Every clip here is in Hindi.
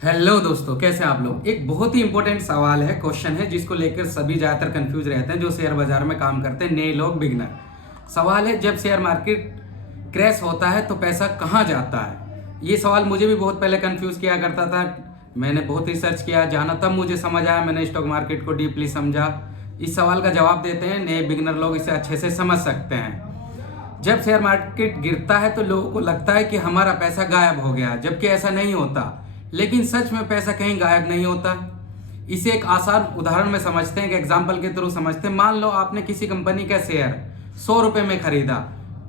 हेलो दोस्तों, कैसे हैं आप लोग। एक बहुत ही इंपॉर्टेंट सवाल है, क्वेश्चन है, जिसको लेकर सभी ज़्यादातर कंफ्यूज रहते हैं जो शेयर बाजार में काम करते हैं, नए लोग, बिगनर। सवाल है, जब शेयर मार्केट क्रैश होता है तो पैसा कहाँ जाता है। ये सवाल मुझे भी बहुत पहले कंफ्यूज किया करता था। मैंने बहुत रिसर्च किया, जाना, तब मुझे समझ आया, मैंने स्टॉक मार्केट को डीपली समझा। इस सवाल का जवाब देते हैं, नए बिगनर लोग इसे अच्छे से समझ सकते हैं। जब शेयर मार्केट गिरता है तो लोगों को लगता है कि हमारा पैसा गायब हो गया, जबकि ऐसा नहीं होता। लेकिन सच में पैसा कहीं गायब नहीं होता। इसे एक आसान उदाहरण में समझते हैं, एक एग्जाम्पल के थ्रू समझते हैं। मान लो आपने किसी कंपनी का शेयर 100 रुपए में खरीदा,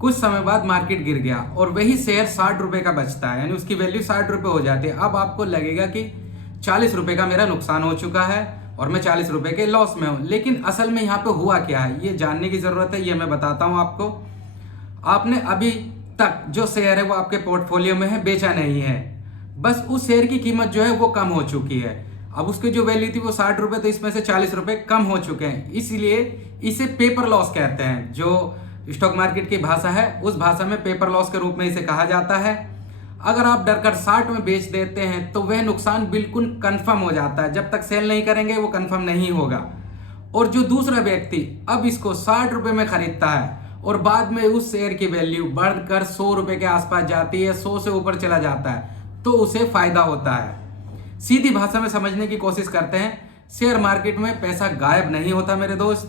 कुछ समय बाद मार्केट गिर गया और वही शेयर 60 रुपए का बचता है, यानी उसकी वैल्यू 60 रुपए हो जाती है। अब आपको लगेगा कि 40 रुपए का मेरा नुकसान हो चुका है और मैं 40 रुपए के लॉस में हूं। लेकिन असल में यहाँ पे हुआ क्या है, ये जानने की जरूरत है, ये मैं बताता हूं आपको। आपने अभी तक जो शेयर है वो आपके पोर्टफोलियो में है, बेचा नहीं है। बस उस शेयर की कीमत जो है वो कम हो चुकी है। अब उसकी जो वैल्यू थी वो 60 रुपए, तो इसमें से 40 रुपए कम हो चुके हैं, इसलिए इसे पेपर लॉस कहते हैं। जो स्टॉक मार्केट की भाषा है, उस भाषा में पेपर लॉस के रूप में इसे कहा जाता है। अगर आप डरकर 60 में बेच देते हैं तो वह नुकसान बिल्कुल कंफर्म हो जाता है। जब तक सेल नहीं करेंगे वो कंफर्म नहीं होगा। और जो दूसरा व्यक्ति अब इसको 60 रुपए में खरीदता है और बाद में उस शेयर की वैल्यू बढ़कर 100 रुपए के आसपास जाती है, 100 से ऊपर चला जाता है, तो उसे फायदा होता है। सीधी भाषा में समझने की कोशिश करते हैं। शेयर मार्केट में पैसा गायब नहीं होता मेरे दोस्त।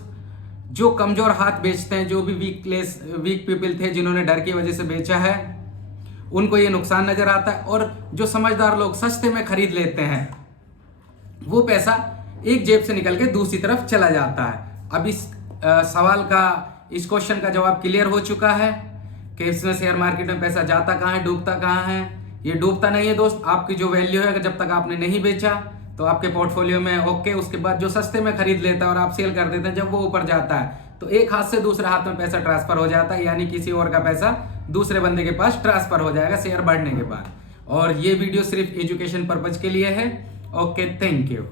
जो कमजोर हाथ बेचते हैं, जो भी वीक पीपल थे जिन्होंने डर की वजह से बेचा है, उनको ये नुकसान नजर आता है। और जो समझदार लोग सस्ते में खरीद लेते हैं, वो पैसा एक जेब से निकल के दूसरी तरफ चला जाता है। अब इस सवाल का, इस क्वेश्चन का जवाब क्लियर हो चुका है कि इसमें शेयर मार्केट में पैसा जाता कहाँ है, डूबता कहाँ है। ये डूबता नहीं है दोस्त। आपकी जो वैल्यू है, अगर जब तक आपने नहीं बेचा तो आपके पोर्टफोलियो में ओके। उसके बाद जो सस्ते में खरीद लेता है और आप सेल कर देते हैं, जब वो ऊपर जाता है तो एक हाथ से दूसरे हाथ में पैसा ट्रांसफर हो जाता है, यानी किसी और का पैसा दूसरे बंदे के पास ट्रांसफर हो जाएगा शेयर बढ़ने के बाद। और ये वीडियो सिर्फ एजुकेशन पर्पज के लिए है। Okay, thank you.